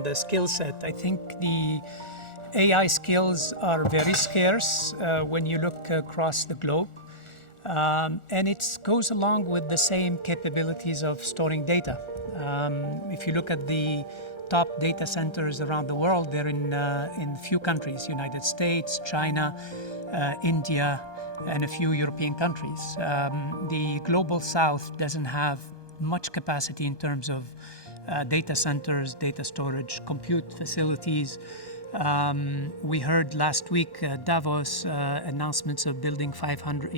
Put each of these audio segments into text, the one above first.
around the skill set. I think the AI skills are very scarce when you look across the globe. And it goes along with the same capabilities of storing data. If you look at the top data centers around the world, they're in few countries: United States, China, India, and a few European countries. The global south doesn't have much capacity in terms of data centers, data storage, compute facilities. We heard last week Davos announcements of building 500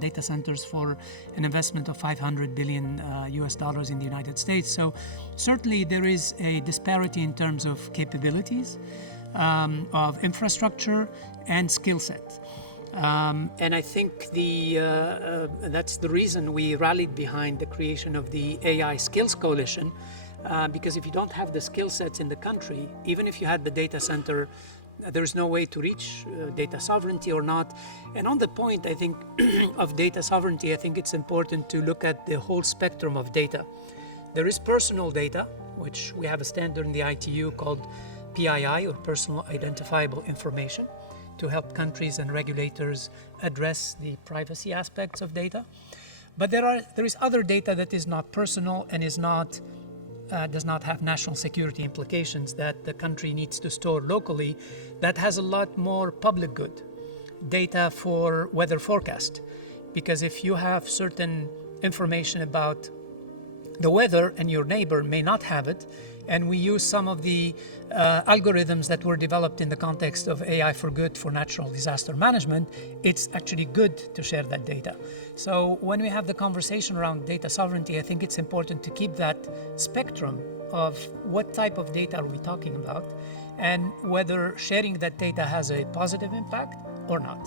data centers for an investment of 500 billion US dollars in the United States. So certainly there is a disparity in terms of capabilities of infrastructure and skill set. And I think that's the reason we rallied behind the creation of the AI Skills Coalition, because if you don't have the skill sets in the country, even if you had the data center, there's no way to reach data sovereignty or not. And on the point, I think, of data sovereignty, I think it's important to look at the whole spectrum of data. There is personal data, which we have a standard in the ITU called PII, or Personal Identifiable Information, to help countries and regulators address the privacy aspects of data. But there is other data that is not personal and does not have national security implications that the country needs to store locally, that has a lot more public good. Data for weather forecast. Because if you have certain information about the weather and your neighbor may not have it, and we use some of the algorithms that were developed in the context of AI for Good for natural disaster management, it's actually good to share that data. So when we have the conversation around data sovereignty, I think it's important to keep that spectrum of what type of data are we talking about, and whether sharing that data has a positive impact or not.